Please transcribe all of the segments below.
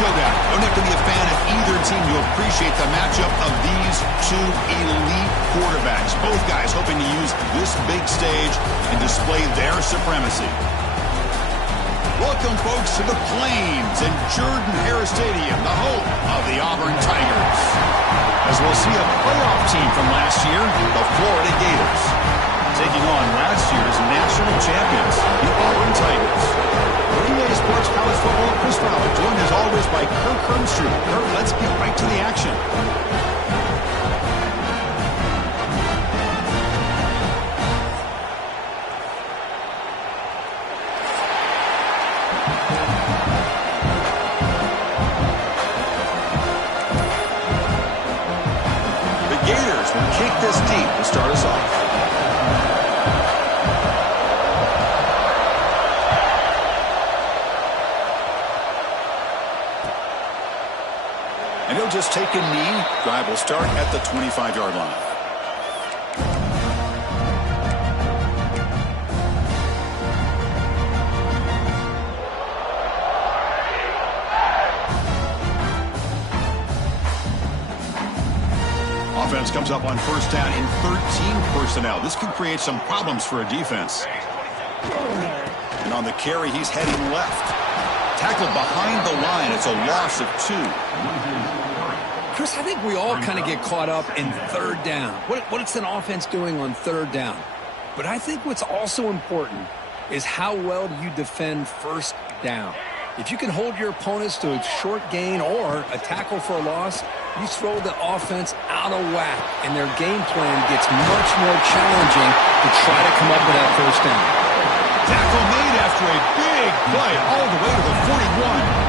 showdown. Don't have to be a fan of either team to appreciate the matchup of these two elite quarterbacks. Both guys hoping to use this big stage and display their supremacy. Welcome, folks, to the Plains and Jordan-Hare Stadium, the home of the Auburn Tigers. As we'll see a playoff team from last year, the Florida Gators, taking on last year's national champions, the Auburn Tigers. NBA Sports College Football, Chris Fowler, joined as always by Kirk Hermstreet. Kirk, let's get right to the action. The Gators will kick this deep to start us off. And he'll just take a knee. Drive will start at the 25-yard line. Offense comes up on first down in 13 personnel. This could create some problems for a defense. And on the carry, he's heading left. Tackled behind the line. It's a loss of 2. Chris, I think we all kind of get caught up in third down. What's an offense doing on third down? But I think what's also important is how well do you defend first down. If you can hold your opponents to a short gain or a tackle for a loss, you throw the offense out of whack, and their game plan gets much more challenging to try to come up with that first down. Tackle made after a big play all the way to the 41.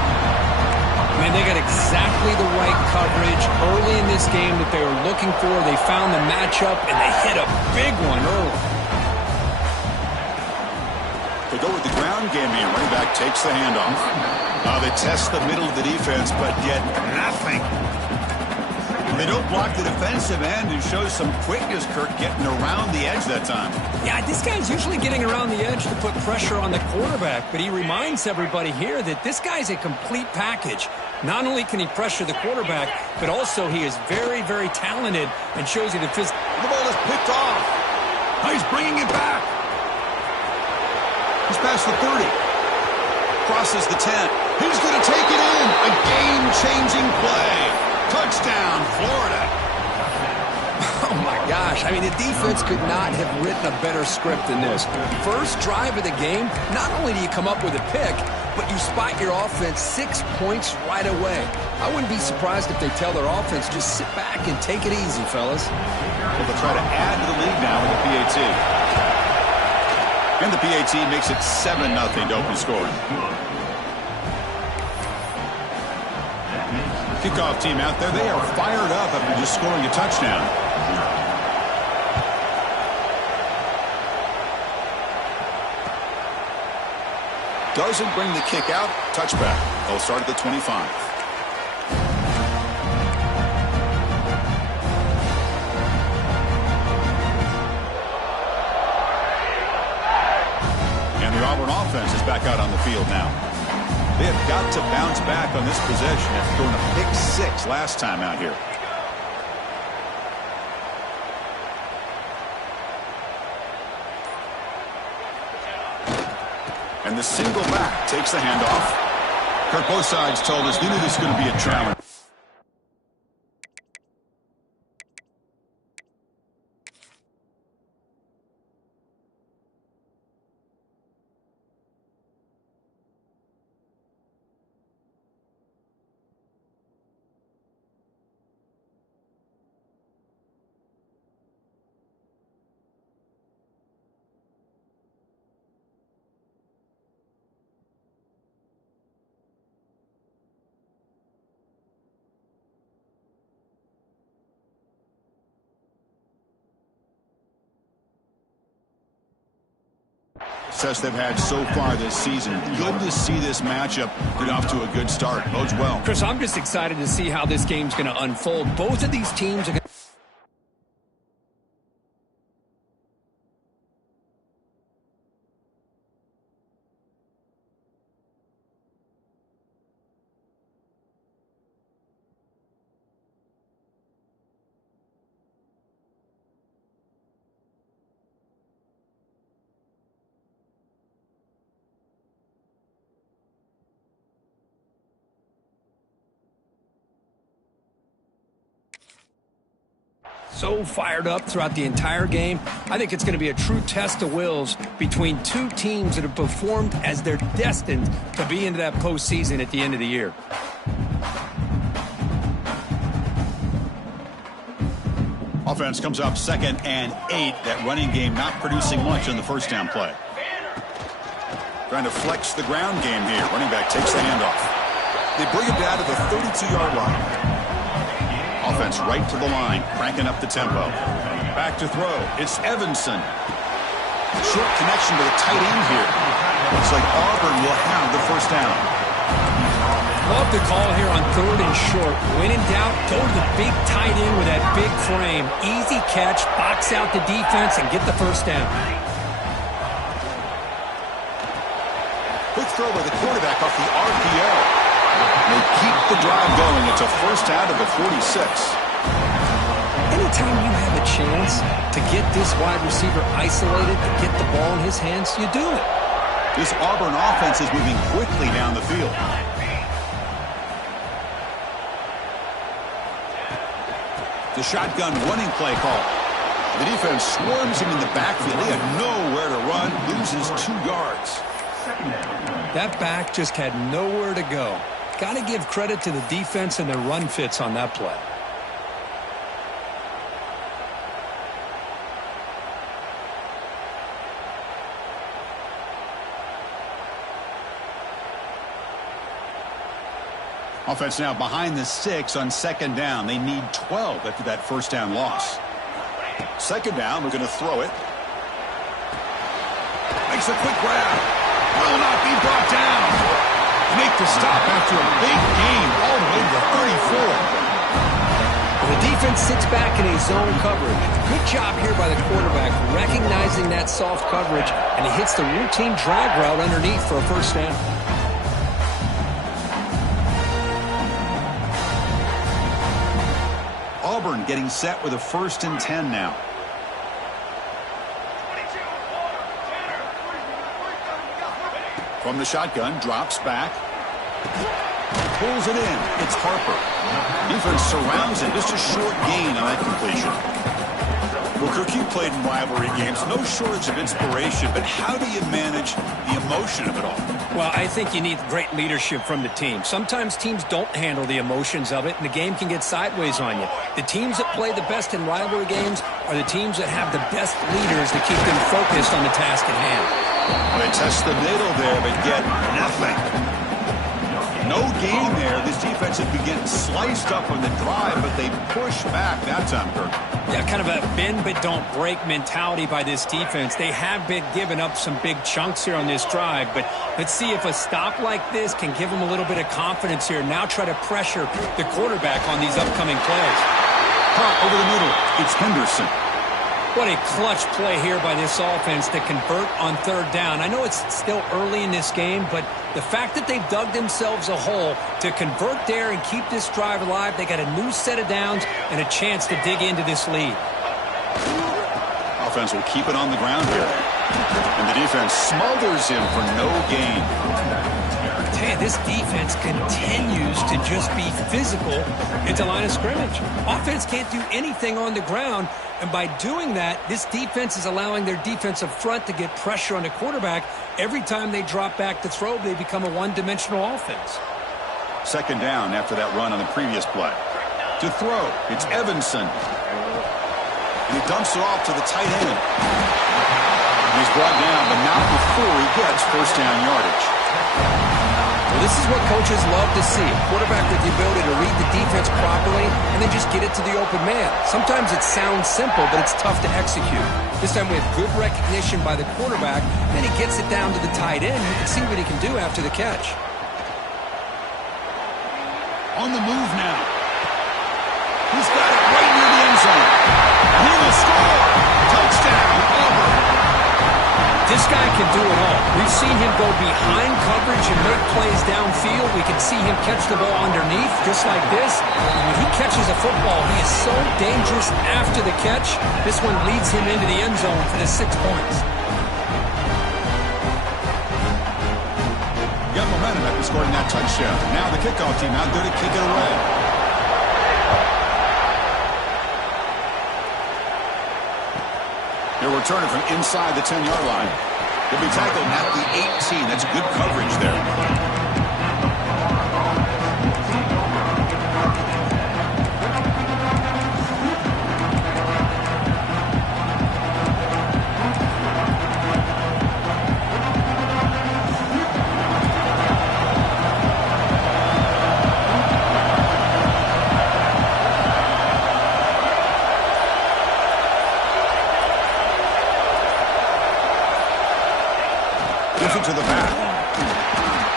Man, they got exactly the right coverage early in this game that they were looking for. They found the matchup, and they hit a big one early. They go with the ground game, and running back takes the handoff. They test the middle of the defense, but get nothing. They don't block the defensive end and show some quickness, Kirk, getting around the edge that time. Yeah, this guy's usually getting around the edge to put pressure on the quarterback, but he reminds everybody here that this guy's a complete package. Not only can he pressure the quarterback, but also he is very, very talented and shows you the physical. The ball is picked off. He's bringing it back. He's past the 30. Crosses the 10. He's going to take it in. A game-changing play. Touchdown, Florida. Oh, my gosh. I mean, the defense could not have written a better script than this. First drive of the game, not only do you come up with a pick, but you spot your offense 6 points right away. I wouldn't be surprised if they tell their offense, just sit back and take it easy, fellas. Well, they'll try to add to the lead now with the PAT. And the PAT makes it 7-0 to open scoring. Kickoff team out there, they are fired up after just scoring a touchdown. Doesn't bring the kick out. Touchback. They'll start at the 25. And the Auburn offense is back out on the field now. They have got to bounce back on this possession after throwing a pick 6 last time out here. And the single back takes the handoff. Kirk, both sides told us they knew this was going to be a challenge. Success they've had so far this season. Good to see this matchup get off to a good start. Bodes well. Chris, I'm just excited to see how this game's going to unfold. Both of these teams are going to so fired up throughout the entire game. I think it's going to be a true test of wills between two teams that have performed as they're destined to be into that postseason at the end of the year. Offense comes up 2nd and 8. That running game not producing much on the first down play. Trying to flex the ground game here. Running back takes the handoff. They bring him down to the 32-yard line. Offense right to the line, cranking up the tempo. Back to throw. It's Evanson. Short connection to the tight end here. Looks like Auburn will have the first down. Love the call here on 3rd and short. When in doubt, go to the big tight end with that big frame. Easy catch, box out the defense, and get the first down. Quick throw by the quarterback off the RPO. They keep the drive going. It's a first down to the 46. Anytime you have a chance to get this wide receiver isolated, to get the ball in his hands, you do it. This Auburn offense is moving quickly down the field. The shotgun running play call. The defense swarms him in the backfield. He had nowhere to run, loses 2 yards. That back just had nowhere to go. Got to give credit to the defense and their run fits on that play. Offense now behind the 6 on 2nd down. They need 12 after that first down loss. 2nd down, we're going to throw it. Makes a quick grab. Will not be brought down. Make the stop after a big gain all the way to the 34. The defense sits back in a zone coverage. Good job here by the quarterback, recognizing that soft coverage, and he hits the routine drag route underneath for a first down. Auburn getting set with a 1st and 10 now. From the shotgun, drops back. Pulls it in. It's Harper. Defense surrounds him. Just a short gain on that completion. Well, Kirk, you played in rivalry games. No shortage of inspiration, but how do you manage the emotion of it all? Well, I think you need great leadership from the team. Sometimes teams don't handle the emotions of it, and the game can get sideways on you. The teams that play the best in rivalry games are the teams that have the best leaders to keep them focused on the task at hand. They test the middle there, but get nothing. No gain there. This defense had been getting sliced up on the drive, but they push back that time, Kirk. Yeah, kind of a bend but don't break mentality by this defense. They have been giving up some big chunks here on this drive, but let's see if a stop like this can give them a little bit of confidence here. Now try to pressure the quarterback on these upcoming plays. Caught over the middle. It's Henderson. What a clutch play here by this offense to convert on 3rd down. I know it's still early in this game, but the fact that they've dug themselves a hole to convert there and keep this drive alive, they got a new set of downs and a chance to dig into this lead. Offense will keep it on the ground here. And the defense smothers him for no gain. Man, this defense continues to just be physical at the line of scrimmage. Offense can't do anything on the ground, and by doing that, this defense is allowing their defensive front to get pressure on the quarterback. Every time they drop back to throw, they become a one-dimensional offense. 2nd down after that run on the previous play. To throw, it's Evanson. And he dumps it off to the tight end. He's brought down, but not before he gets first down yardage. Well, this is what coaches love to see. A quarterback with the ability to read the defense properly and then just get it to the open man. Sometimes it sounds simple, but it's tough to execute. This time we have good recognition by the quarterback, and then he gets it down to the tight end. You can see what he can do after the catch. On the move now. He's got it right near the end zone. He will score. Touchdown, Auburn. This guy can do it all. We've seen him go behind coverage and make plays downfield. We can see him catch the ball underneath just like this. And when he catches a football, he is so dangerous after the catch. This one leads him into the end zone for the 6 points. Got momentum after scoring that touchdown. Now the kickoff team out there to kick it away. He'll return it from inside the 10-yard line. He'll be tackled at the 18. That's good coverage there. To the back.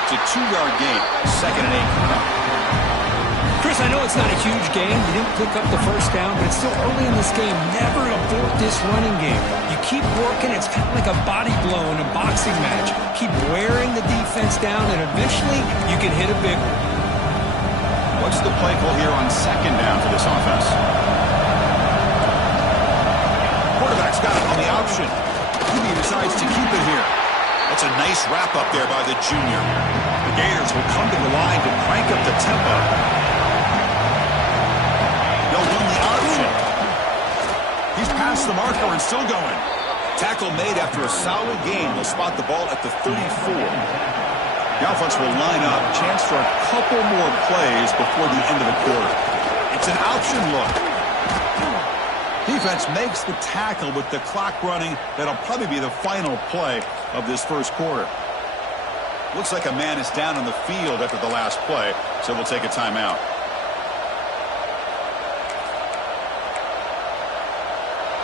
It's a 2-yard gain. 2nd and 8. Chris, I know it's not a huge game. You didn't pick up the first down, but it's still early in this game. Never abort this running game. You keep working. It's kind of like a body blow in a boxing match. Keep wearing the defense down, and eventually you can hit a big one. What's the play call here on 2nd down for this offense? Quarterback's got it on the option. He decides to keep it here. That's a nice wrap-up there by the junior. The Gators will come to the line to crank up the tempo. They'll run the option. He's past the marker and still going. Tackle made after a solid gain. They'll spot the ball at the 34. The offense will line up. Chance for a couple more plays before the end of the quarter. It's an option look. Defense makes the tackle with the clock running. That'll probably be the final play of this first quarter. Looks like a man is down on the field after the last play, so we'll take a timeout.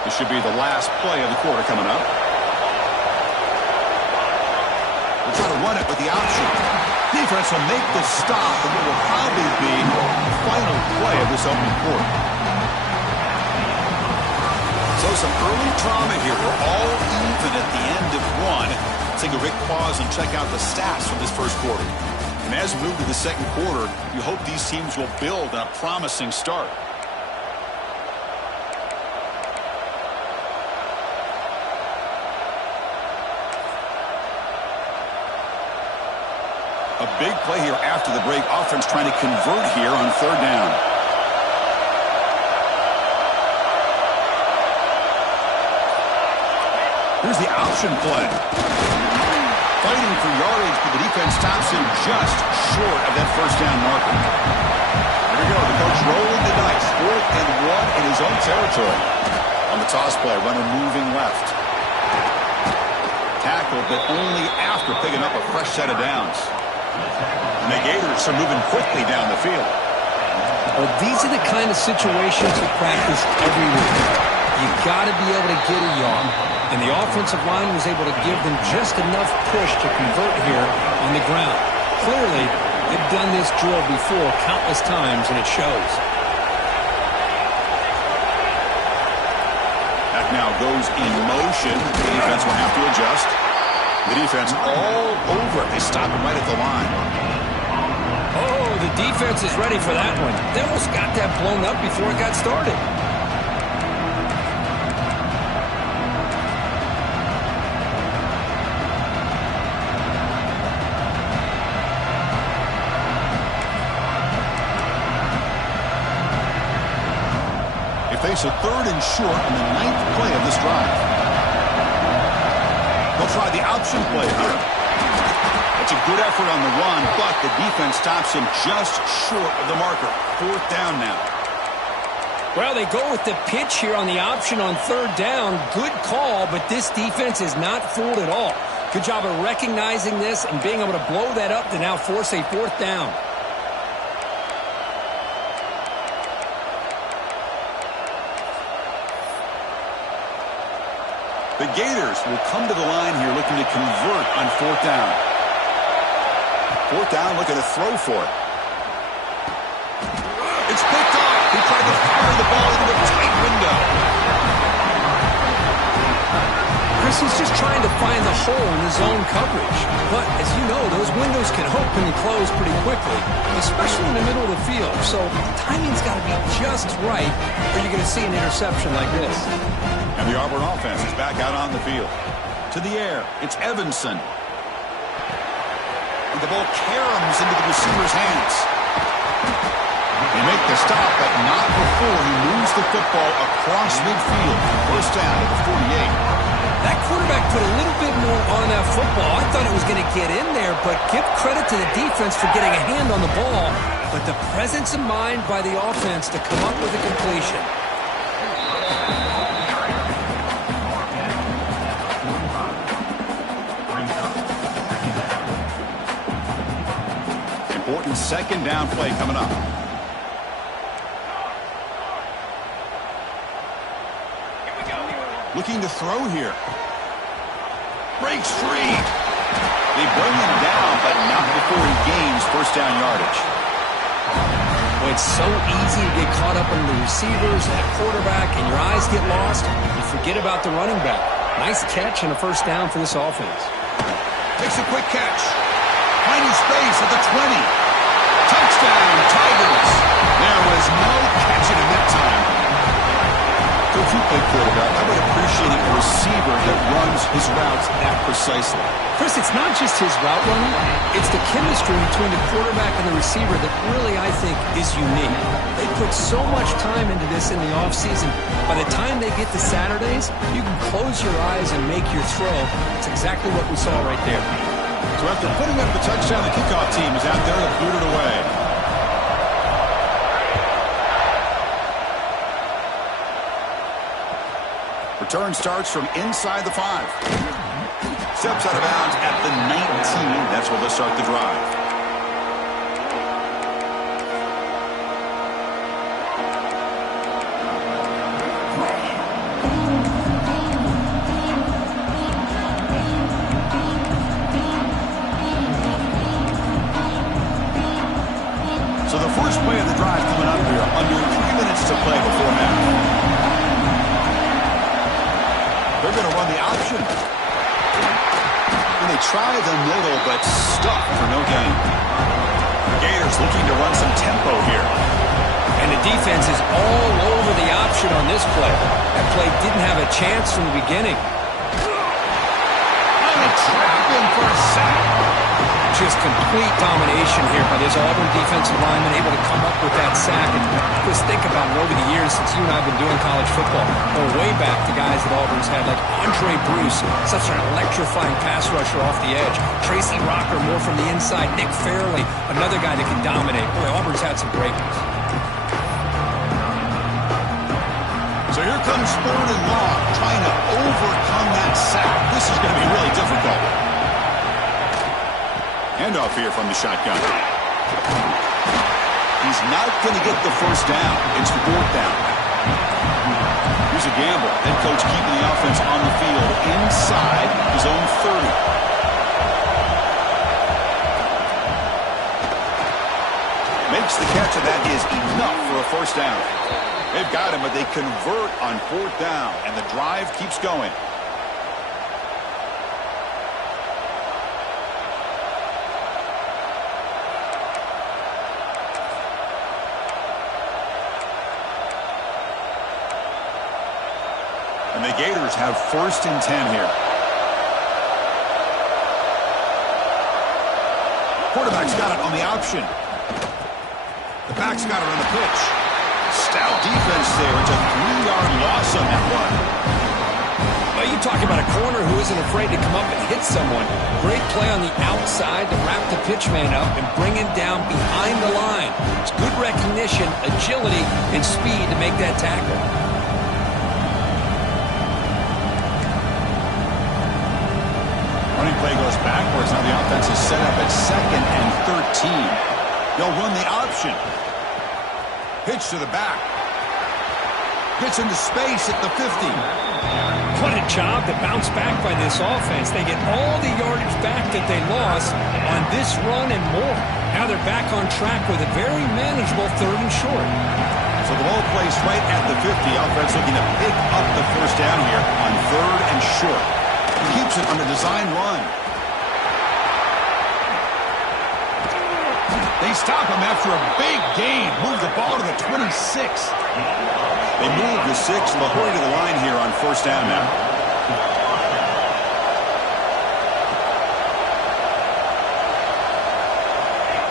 This should be the last play of the quarter coming up. We'll try to run it with the option. Defense will make the stop, and it will probably be the final play of this opening quarter. So some early drama here. We're all even at the end of one. Take a quick pause and check out the stats from this first quarter. And as we move to the second quarter, you hope these teams will build on a promising start. A big play here after the break. Offense trying to convert here on 3rd down. Here's the option play. Fighting for yardage, but the defense stops him just short of that first down marker. There we go. The coach rolling the dice. 4th and 1 in his own territory. On the toss play, runner moving left. Tackled, but only after picking up a fresh set of downs. And the Gators are moving quickly down the field. Well, these are the kind of situations you practice every week. You got to be able to get a yard. And the offensive line was able to give them just enough push to convert here on the ground. Clearly, they've done this drill before countless times, and it shows. That now goes in motion. The defense will have to adjust. The defense all over it. They stop him right at the line. Oh, the defense is ready for that one. They almost got that blown up before it got started. Face a 3rd and short on the 9th play of this drive. They'll try the option play. That's a good effort on the run, but the defense stops him just short of the marker. 4th down now. Well, they go with the pitch here on the option on 3rd down. Good call, but this defense is not fooled at all. Good job of recognizing this and being able to blow that up to now force a 4th down. The Gators will come to the line here looking to convert on 4th down. 4th down, looking to throw for it. It's picked off. He tried to fire the ball into a tight window. Chris is just trying to find the hole in his zone coverage. But, as you know, those windows can open and close pretty quickly, especially in the middle of the field. So, timing's got to be just right, or you're going to see an interception like this. And the Auburn offense is back out on the field. To the air, it's Evanson. And the ball caroms into the receiver's hands. They make the stop, but not before he moves the football across midfield. First down at the 48. That quarterback put a little bit more on that football. I thought it was going to get in there, but give credit to the defense for getting a hand on the ball. But the presence of mind by the offense to come up with a completion. Important second down play coming up. Looking to throw here. Breaks free. They bring him down, but not before he gains first down yardage. Well, it's so easy to get caught up in the receivers and the quarterback, and your eyes get lost. You forget about the running back. Nice catch and a first down for this offense. Takes a quick catch. Finding space at the 20. Touchdown, Tigers. There was no catching him that time. Coach, you play quarterback. I would appreciate a receiver that runs his routes that precisely. Chris, it's not just his route running. It's the chemistry between the quarterback and the receiver that really, I think, is unique. They put so much time into this in the offseason. By the time they get to Saturdays, you can close your eyes and make your throw. It's exactly what we saw right there. So after putting up the touchdown, the kickoff team is out there to boot it away. Return starts from inside the 5. Steps out of bounds at the 19. That's where they'll start the drive. So the first play of the drive coming up here. Under 3 minutes to play before half. They're going to run the option. And they try the middle, but stuck for no gain. Gators looking to run some tempo here. And the defense is all over the option on this play. That play didn't have a chance from the beginning. And they trap him for a sack. Just complete domination here by this Auburn defensive lineman, able to come up with that sack. And just think about it over the years since you and I have been doing college football, or way back to guys that Auburn's had, like Andre Bruce, such an electrifying pass rusher off the edge. Tracy Rocker, more from the inside. Nick Fairley, another guy that can dominate. Boy, Auburn's had some great ones. So here comes 3rd and long, trying to overcome that sack. This is going to be really difficult. Handoff here from the shotgun. He's not going to get the first down. It's 4th down. Here's a gamble. Head coach keeping the offense on the field inside his own 30. Makes the catch, and that is enough for a first down. They've got him, but they convert on 4th down, and the drive keeps going. And the Gators have 1st and 10 here. Quarterback's got it on the option. The back's got it on the pitch. Stout defense there. It's a 3-yard loss on that one. Well, you talk about a corner who isn't afraid to come up and hit someone. Great play on the outside to wrap the pitchman up and bring him down behind the line. It's good recognition, agility, and speed to make that tackle. Running play goes backwards. Now the offense is set up at 2nd and 13. They'll run the option. Pitch to the back. Gets into space at the 50. What a job to bounce back by this offense. They get all the yardage back that they lost on this run and more. Now they're back on track with a very manageable 3rd and short. So the ball placed right at the 50. Offense looking to pick up the first down here on 3rd and short. Keeps it on the design run. They stop him after a big gain. Move the ball to the 26. They move the 6. Lahori to the line here on 1st down now.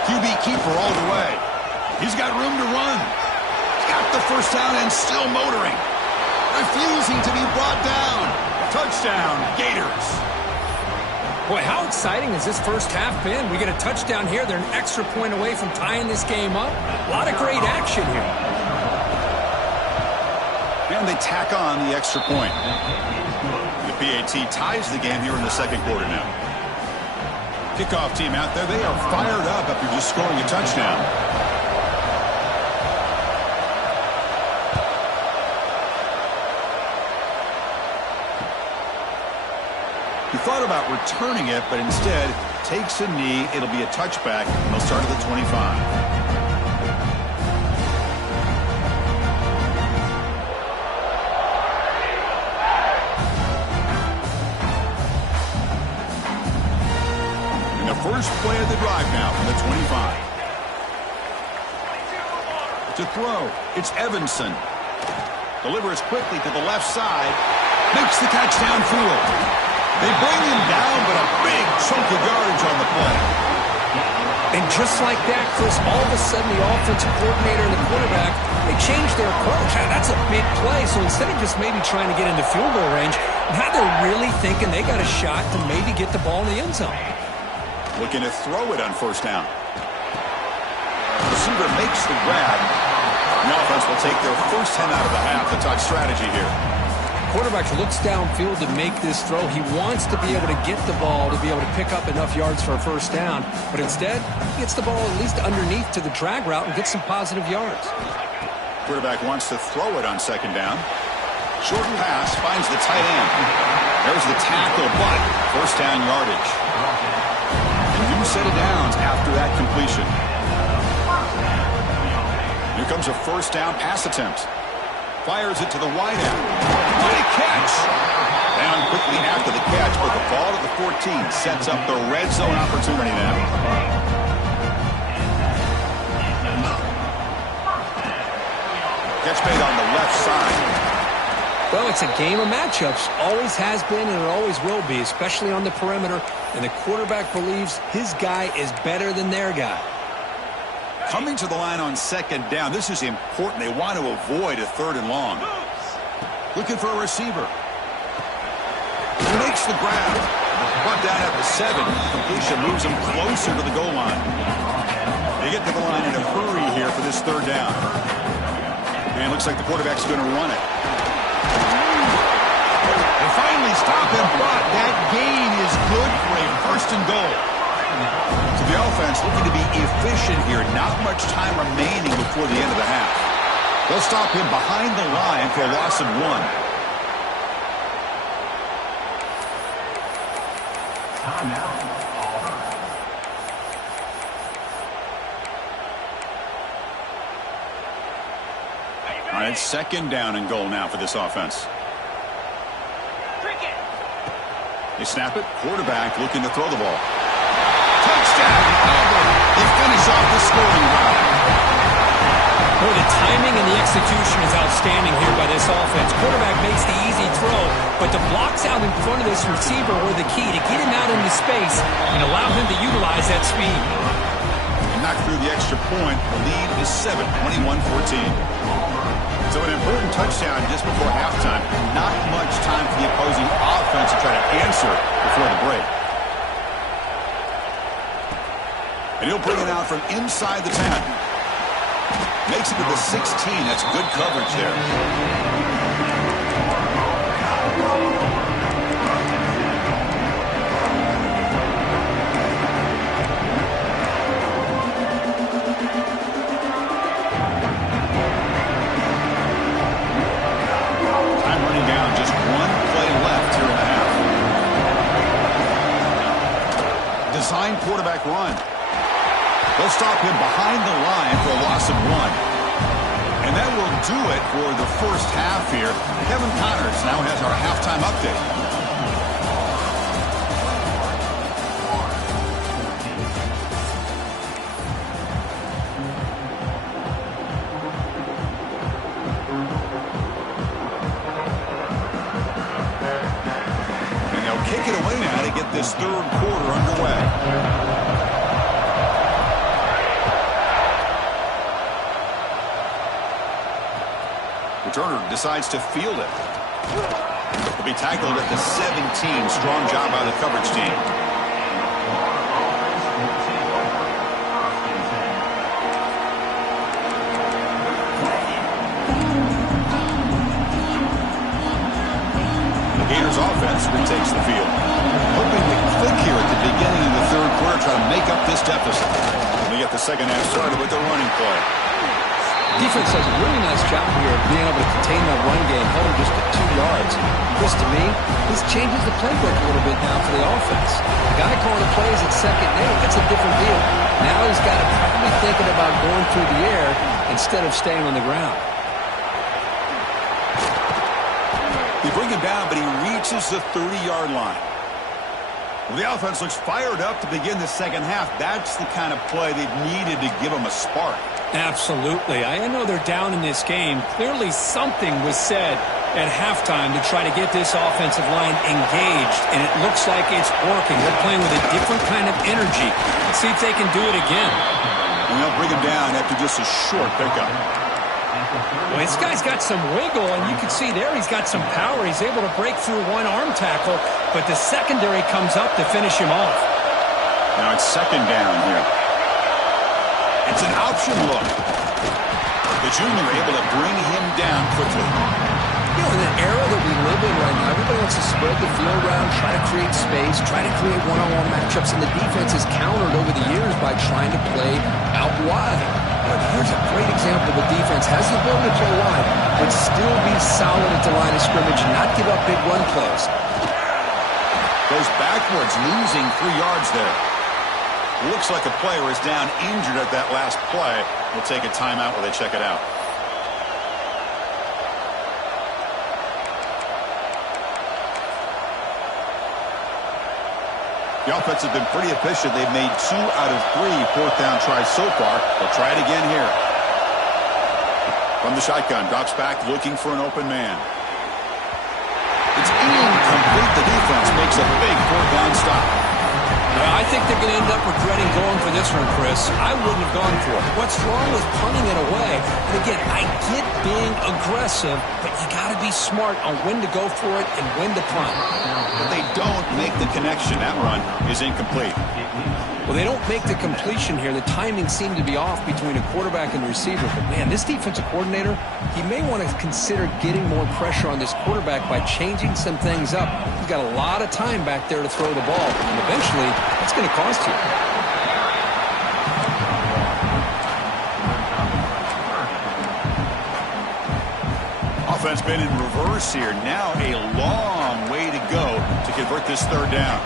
QB keeper all the way. He's got room to run. He's got the first down and still motoring. Refusing to be brought down. Touchdown, Gators. Boy, how exciting has this first half been? We get a touchdown here. They're an extra point away from tying this game up. A lot of great action here. And they tack on the extra point. The PAT ties the game here in the second quarter now. Kickoff team out there. They are fired up after just scoring a touchdown. He thought about returning it, but instead takes a knee. It'll be a touchback, and they'll start at the 25. First play of the drive now from the 25. To throw, it's Evanson. Delivers quickly to the left side. Makes the catch downfield. They bring him down, but a big chunk of yardage on the play. And just like that, Chris, all of a sudden the offensive coordinator and the quarterback, they changed their approach. That's a big play. So instead of just maybe trying to get into field goal range, now they're really thinking they got a shot to maybe get the ball in the end zone. Looking to throw it on first down. Receiver makes the grab. The offense will take their first 10 out of the half. The touch strategy here. Quarterback looks downfield to make this throw. He wants to be able to get the ball to be able to pick up enough yards for a first down. But instead, he gets the ball at least underneath to the drag route and gets some positive yards. Quarterback wants to throw it on second down. Short pass finds the tight end. There's the tackle, but first down yardage. New set of downs after that completion. Here comes a first down pass attempt. Fires it to the wideout. What a catch! Down quickly after the catch, but the ball to the 14 sets up the red zone opportunity now. Catch made on the left side. Well, it's a game of matchups. Always has been and it always will be, especially on the perimeter. And the quarterback believes his guy is better than their guy. Coming to the line on second down. This is important. They want to avoid a third and long. Looking for a receiver. He makes the grab. Brought down at the 7. Completion moves him closer to the goal line. They get to the line in a hurry here for this third down. And it looks like the quarterback's going to run it. They finally stop him, but that gain is good for a first and goal. So the offense looking to be efficient here. Not much time remaining before the end of the half. They'll stop him behind the line for a loss of 1. All right, second down and goal now for this offense. They snap it. Quarterback looking to throw the ball. Touchdown, Auburn. They finish off the scoring drive. Boy, the timing and the execution is outstanding here by this offense. Quarterback makes the easy throw, but the blocks out in front of this receiver were the key to get him out into space and allow him to utilize that speed. And knocked through the extra point. The lead is 7, 21-14. So an important touchdown just before halftime. Not much time for the opposing offense to try to answer before the break. And he'll bring it out from inside the 10. Makes it to the 16. That's good coverage there. Design quarterback run. They'll stop him behind the line for a loss of 1. And that will do it for the first half here. Kevin Connors now has our halftime update. Kick it away now to get this third quarter underway. Returner decides to field it. Will be tackled at the 17. Strong job by the coverage team. The Gators offense retakes the field. Hoping to click here at the beginning of the third quarter, try to make up this deficit. And we get the second half started with the running play. Defense does a really nice job here of being able to contain that run game, held him just at 2 yards. Chris, to me, this changes the playbook a little bit now for the offense. The guy calling the plays at second and 8, that's a different deal. Now he's got to probably thinking about going through the air instead of staying on the ground. They bring him down, but he reaches the 30-yard line. Well, the offense looks fired up to begin the second half. That's the kind of play they've needed to give them a spark. Absolutely. I know they're down in this game. Clearly something was said at halftime to try to get this offensive line engaged, and it looks like it's working. They're playing with a different kind of energy. Let's see if they can do it again. And they'll bring him down after just a short pickup. Well, this guy's got some wiggle, and you can see there he's got some power. He's able to break through one arm tackle, but the secondary comes up to finish him off. Now it's second down here. It's an option look. The junior able to bring him down quickly. You know, in the era that we live in right now, everybody wants to spread the field around, try to create space, try to create one-on-one matchups, and the defense has countered over the years by trying to play out wide. But here's a great example of a defense has the ability to play wide, but still be solid at the line of scrimmage and not give up big run plays. Goes backwards, losing 3 yards there. Looks like a player is down injured at that last play. We'll take a timeout while they check it out. The offense has been pretty efficient. They've made 2 out of 3 fourth down tries so far. They'll try it again here. From the shotgun, drops back looking for an open man. It's incomplete. The defense makes a big fourth down stop. Well, I think they're going to end up regretting going for this one, Chris. I wouldn't have gone for it. What's wrong with punting it away? And again, I get being aggressive, but you got to be smart on when to go for it and when to punt. But they don't make the connection. That run is incomplete. Well, they don't make the completion here. The timing seemed to be off between a quarterback and the receiver. But, man, this defensive coordinator, he may want to consider getting more pressure on this quarterback by changing some things up. He's got a lot of time back there to throw the ball. And eventually, it's going to cost you. Offense been in reverse here. Now a long way to go to convert this third down.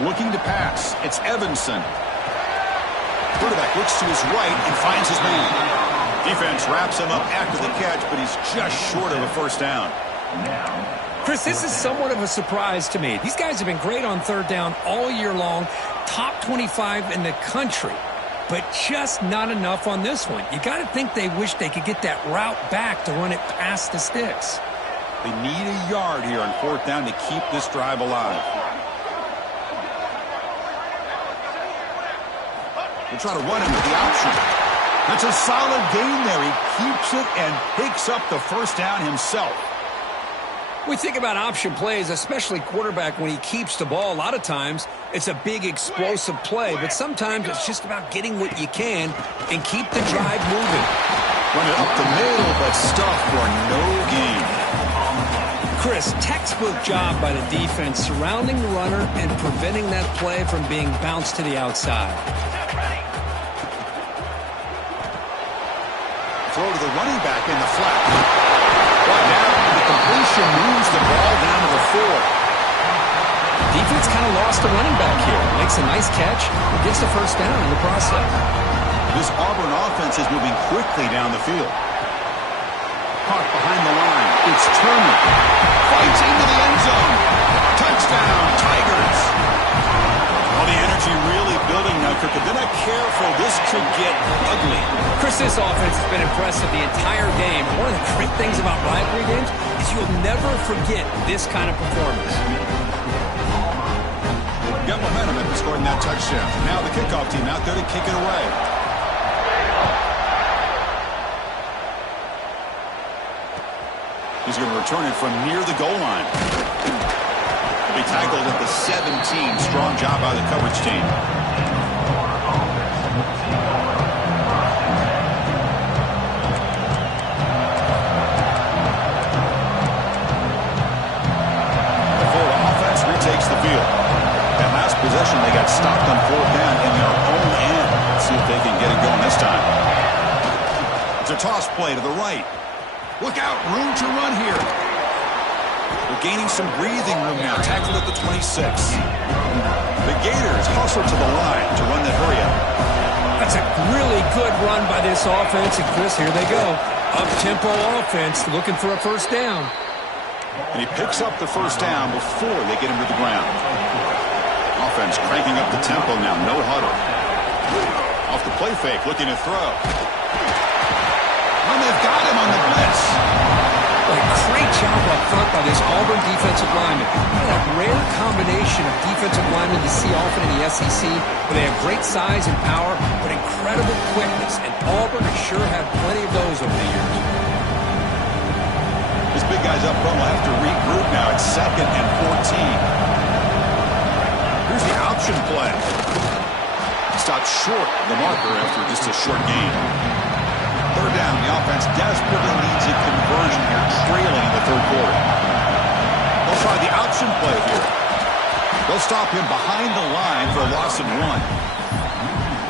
Looking to pass. It's Evanson. Quarterback looks to his right and finds his man. Defense wraps him up after the catch, but he's just short of a first down. Chris, this is somewhat of a surprise to me. These guys have been great on third down all year long, top 25 in the country, but just not enough on this one. You got to think they wish they could get that route back to run it past the sticks. They need a yard here on fourth down to keep this drive alive. We'll try to run him with the option. That's a solid gain there. He keeps it and picks up the first down himself. We think about option plays, especially quarterback when he keeps the ball. A lot of times it's a big explosive play, but sometimes it's just about getting what you can and keep the drive moving. Run it up the middle, but stuff for no gain. Chris, textbook job by the defense surrounding the runner and preventing that play from being bounced to the outside. Throw to the running back in the flat. But now the completion moves the ball down to the 4. Defense kind of lost the running back here. Makes a nice catch and gets the first down in the process. This Auburn offense is moving quickly down the field. Caught behind the line. It's Turner. Fights into the end zone. Touchdown, Tigers. Well, the energy really building now, Kirk. If they're not careful, this could get ugly. Chris, this offense has been impressive the entire game. One of the great things about rivalry games is you'll never forget this kind of performance. Got momentum after scoring that touchdown. Now the kickoff team out there to kick it away. He's going to return it from near the goal line. He'll be tackled at the 17. Strong job by the coverage team. The Florida offense retakes the field. That last possession, they got stopped on fourth down in their own end. Let's see if they can get it going this time. It's a toss play to the right. Look out, room to run here. They're gaining some breathing room now. Tackled at the 26. The Gators hustle to the line to run that hurry up. That's a really good run by this offense. And Chris, here they go. Up-tempo offense looking for a first down. And he picks up the first down before they get him to the ground. Offense cranking up the tempo now. No huddle. Off the play fake, looking to throw. And they've got him on the blitz. A great job up front by this Auburn defensive lineman. That rare combination of defensive linemen you see often in the SEC, where they have great size and power, but incredible quickness. And Auburn has sure had plenty of those over the years. These big guys up front will have to regroup now. It's 2nd and 14. Here's the option play. Stopped short of the marker after just a short gain. Third down, the offense desperately needs a conversion here, trailing in the third quarter. They'll try the option play here. They'll stop him behind the line for a loss of 1.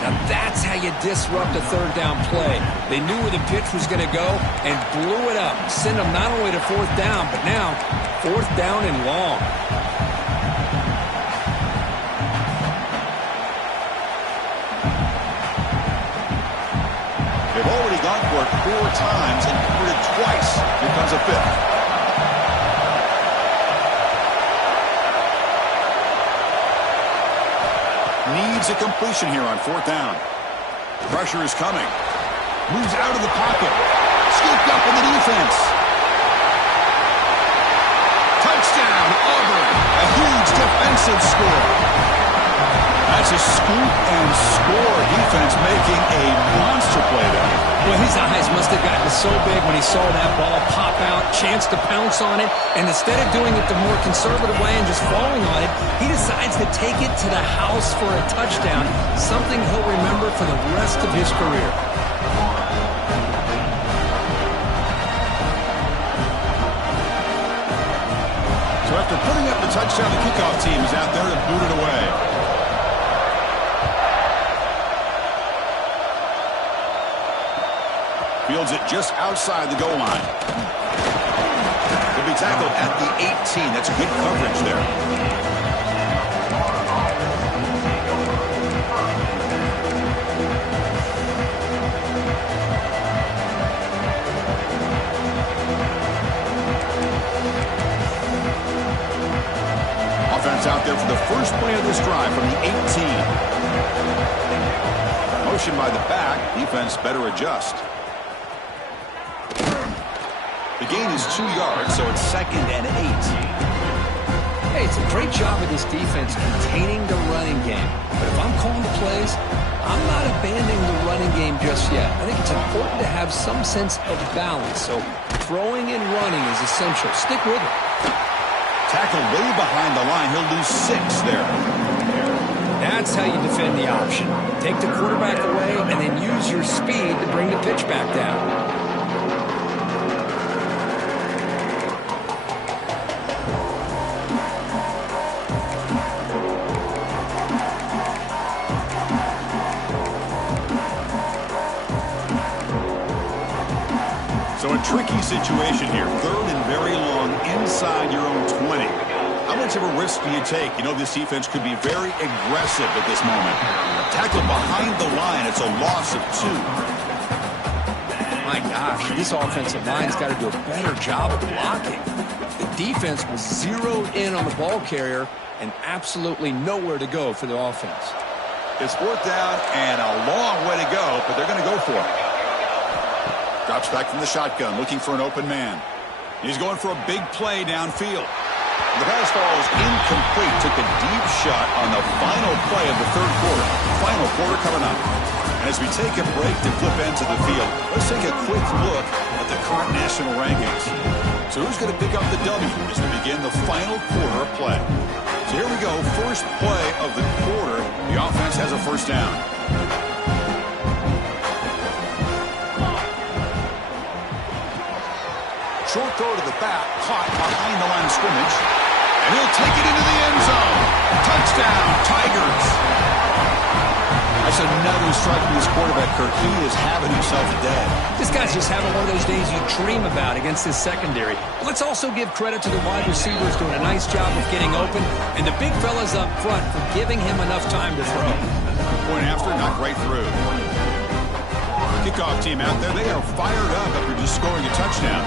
Now that's how you disrupt a third down play. They knew where the pitch was going to go and blew it up. Send them not only to fourth down, but now fourth down and long. They've already gone for it 4 times and converted twice. Here comes a 5th. Needs a completion here on 4th down. Pressure is coming. Moves out of the pocket. Scooped up in the defense. Touchdown, Auburn. A huge defensive score. That's a scoop and score. Defense making a monster play there. Well, his eyes must have gotten so big when he saw that ball pop out, chance to pounce on it, and instead of doing it the more conservative way and just falling on it, he decides to take it to the house for a touchdown, something he'll remember for the rest of his career. So after putting up the touchdown, the kickoff team is out there to boot it away. Fields it just outside the goal line. He'll be tackled at the 18. That's good coverage there. Offense out there for the first play of this drive from the 18. Motion by the back. Defense better adjust. The gain is 2 yards, so it's 2nd and 8. Hey, it's a great job of this defense containing the running game. But if I'm calling the plays, I'm not abandoning the running game just yet. I think it's important to have some sense of balance. So throwing and running is essential. Stick with it. Tackled way behind the line. He'll lose 6 there. That's how you defend the option. Take the quarterback away and then use your speed to bring the pitch back down. So a tricky situation here. 3rd and very long inside your own 20. How much of a risk do you take? You know this defense could be very aggressive at this moment. Tackled behind the line. It's a loss of 2. My gosh, this offensive line's got to do a better job of blocking. The defense was zeroed in on the ball carrier and absolutely nowhere to go for the offense. It's 4th down and a long way to go, but they're going to go for it. Drops back from the shotgun, looking for an open man. He's going for a big play downfield. The pass falls incomplete. Took a deep shot on the final play of the third quarter. Final quarter coming up. And as we take a break to flip into the field, let's take a quick look at the current national rankings. So who's going to pick up the W as we begin the final quarter of play? So here we go, first play of the quarter. The offense has a first down. Short throw to the back, caught behind the line of scrimmage. And he'll take it into the end zone. Touchdown, Tigers. That's another strike from this quarterback, Kirk. He is having himself a day. This guy's just having one of those days you dream about against this secondary. Let's also give credit to the wide receivers doing a nice job of getting open, and the big fellas up front for giving him enough time to throw. Point after, knocked right through. The kickoff team out there, they are fired up after just scoring a touchdown.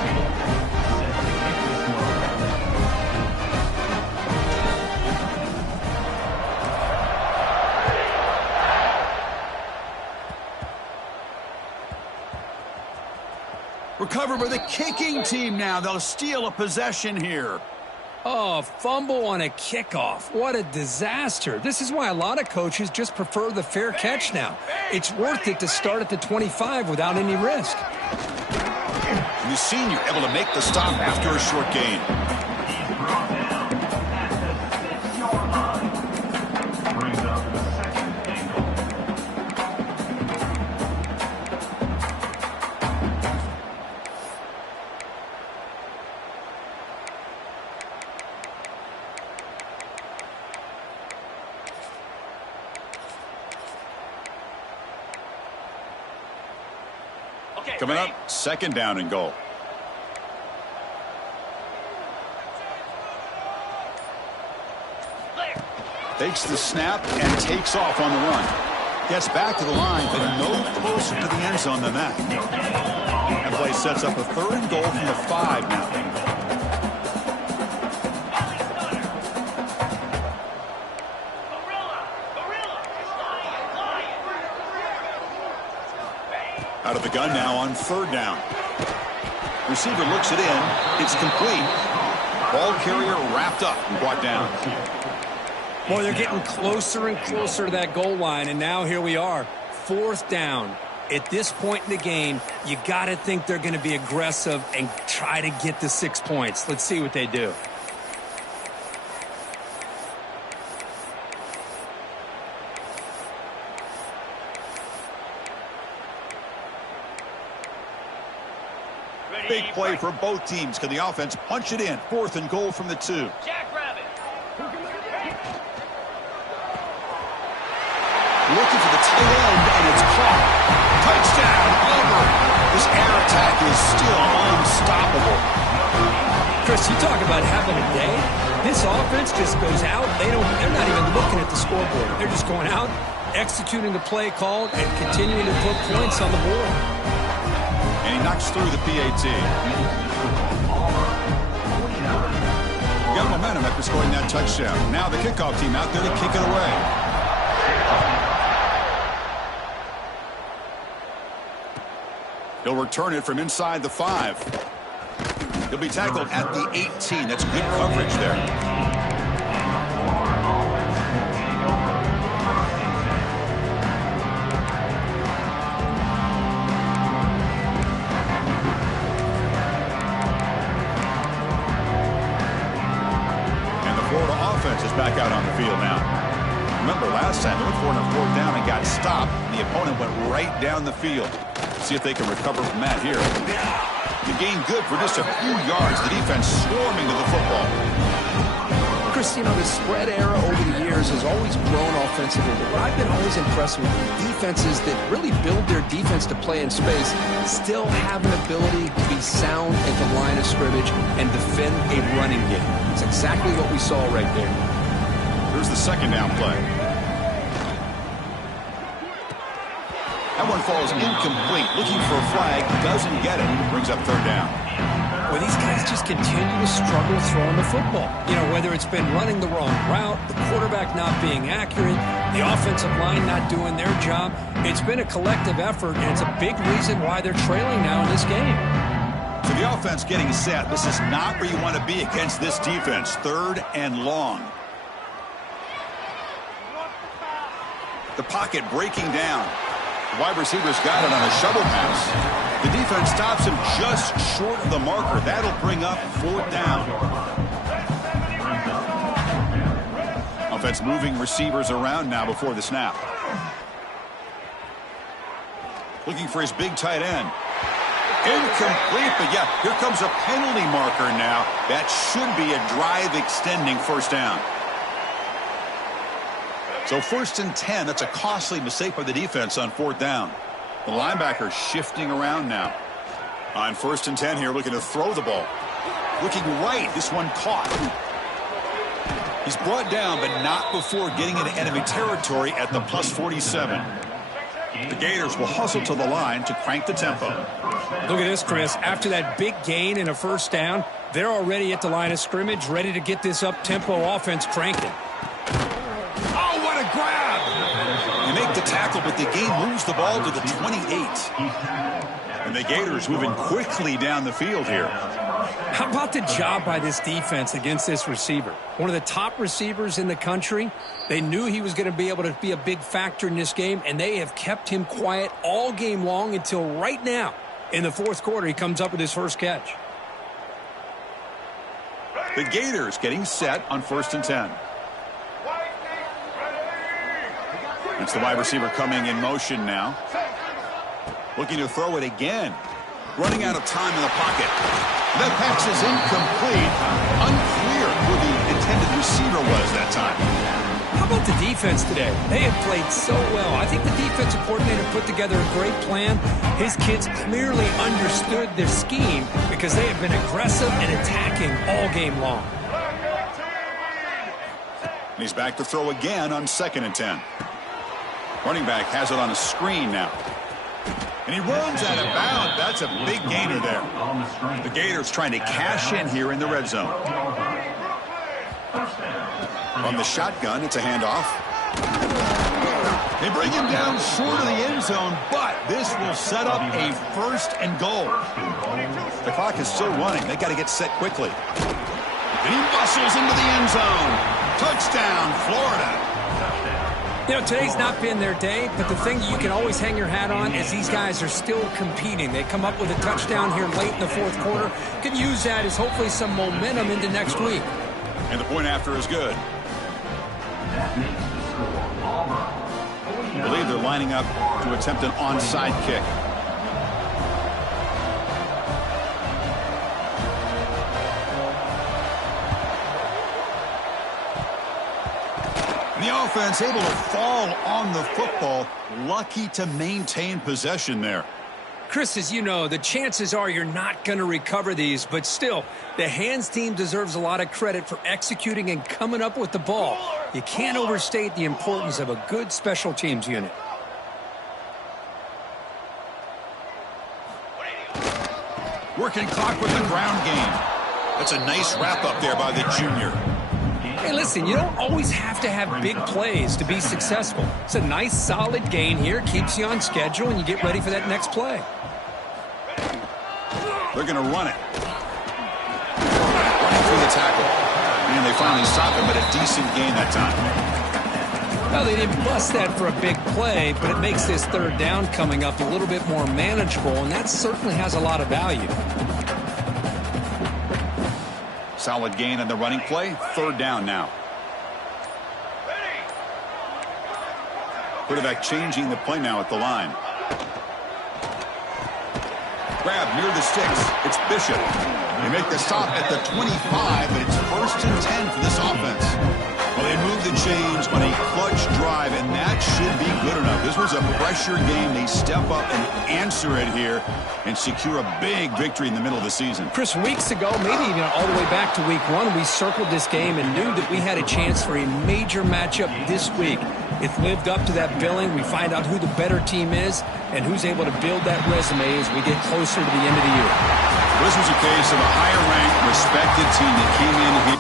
Recovered by the kicking team now. They'll steal a possession here. Oh, fumble on a kickoff. What a disaster. This is why a lot of coaches just prefer the fair catch now. It's worth it to start at the 25 without any risk. The senior able to make the stop after a short gain. Coming up, second down and goal. Takes the snap and takes off on the run. Gets back to the line, but no closer to the end zone than that. That play sets up a third and goal from the 5 now. Out of the gun now on third down. Receiver looks it in. It's complete. Ball carrier wrapped up and brought down. Boy, they're getting closer and closer to that goal line, and now here we are, fourth down. At this point in the game, you got to think they're going to be aggressive and try to get the 6 points. Let's see what they do. Big play for both teams. Can the offense punch it in? Fourth and goal from the 2. Jackrabbit. Looking for the tight end, and it's caught. Touchdown, Auburn. This air attack is still unstoppable. Chris, you talk about having a day. This offense just goes out. They're not even looking at the scoreboard. They're just going out, executing the play called, and continuing to put points on the board. And he knocks through the PAT. Got momentum after scoring that touchdown. Now the kickoff team out there to kick it away. He'll return it from inside the 5. He'll be tackled at the 18. That's good coverage there. Is back out on the field now. Remember last time they went for it on fourth down and got stopped. The opponent went right down the field. See if they can recover from that here. The gain good for just a few yards. The defense swarming to the football. Chris, you know, the spread era over the years has always grown offensively. But what I've been always impressed with defenses that really build their defense to play in space still have an ability to be sound at the line of scrimmage and defend a running game. It's exactly what we saw right there. Here's the second down play. That one falls incomplete. Looking for a flag. Doesn't get it. Brings up third down. Well, these guys just continue to struggle throwing the football. You know, whether it's been running the wrong route, the quarterback not being accurate, the offensive line not doing their job, it's been a collective effort, and it's a big reason why they're trailing now in this game. So the offense getting set. This is not where you want to be against this defense. Third and long. The pocket breaking down. The wide receiver's got it on a shovel pass. The defense stops him just short of the marker. That'll bring up 4th down. Offense moving receivers around now before the snap. Looking for his big tight end. Incomplete, but yeah, here comes a penalty marker now. That should be a drive extending 1st down. So 1st and 10, that's a costly mistake by the defense on 4th down. The linebacker shifting around now. On 1st and 10 here, looking to throw the ball. Looking right, this one caught. He's brought down, but not before getting into enemy territory at the +47. The Gators will hustle to the line to crank the tempo. Look at this, Chris. After that big gain and a 1st down, they're already at the line of scrimmage, ready to get this up-tempo offense cranking. Oh, what a grab! They make the tackle, but the game moves the ball to the 28. And the Gators moving quickly down the field here. How about the job by this defense against this receiver? One of the top receivers in the country. They knew he was going to be able to be a big factor in this game, and they have kept him quiet all game long until right now. In the 4th quarter, he comes up with his first catch. The Gators getting set on 1st and 10. It's the wide receiver coming in motion now. Looking to throw it again. Running out of time in the pocket. That pass is incomplete. Unclear who the intended receiver was that time. How about the defense today? They have played so well. I think the defensive coordinator put together a great plan. His kids clearly understood their scheme because they have been aggressive and attacking all game long. And he's back to throw again on 2nd and 10. Running back has it on a screen now. And he runs out of bounds. That's a big gainer there. The Gators trying to cash in here in the red zone. On the shotgun, it's a handoff. They bring him down short of the end zone, but this will set up a 1st and goal. The clock is still running. They got to get set quickly. And he bustles into the end zone. Touchdown, Florida. You know, today's not been their day, but the thing you can always hang your hat on is these guys are still competing. They come up with a touchdown here late in the 4th quarter. Can use that as hopefully some momentum into next week. And the point after is good. I believe they're lining up to attempt an onside kick. The offense able to fall on the football. Lucky to maintain possession there. Chris, as you know, the chances are you're not going to recover these, but still, the hands team deserves a lot of credit for executing and coming up with the ball. You can't overstate the importance of a good special teams unit. Working clock with the ground game. That's a nice wrap up there by the junior. Hey, listen, you don't always have to have big plays to be successful. It's a nice, solid gain here. Keeps you on schedule, and you get ready for that next play. They're going to run it. Running through the tackle. And they finally stop him, but a decent gain that time. Well, they didn't bust that for a big play, but it makes this 3rd down coming up a little bit more manageable, and that certainly has a lot of value. Solid gain on the running play. 3rd down now. Quarterback changing the play now at the line. Grab near the sticks. It's Bishop. They make the stop at the 25, but it's 1st and 10 for this offense. Well, they move the chains on a clutch drive, and that should be good enough. This was a pressure game. They step up and answer it here and secure a big victory in the middle of the season. Chris, weeks ago, maybe even all the way back to week 1, we circled this game and knew that we had a chance for a major matchup this week. It lived up to that billing. We find out who the better team is and who's able to build that resume as we get closer to the end of the year. This was a case of a higher-ranked, respected team that came in here.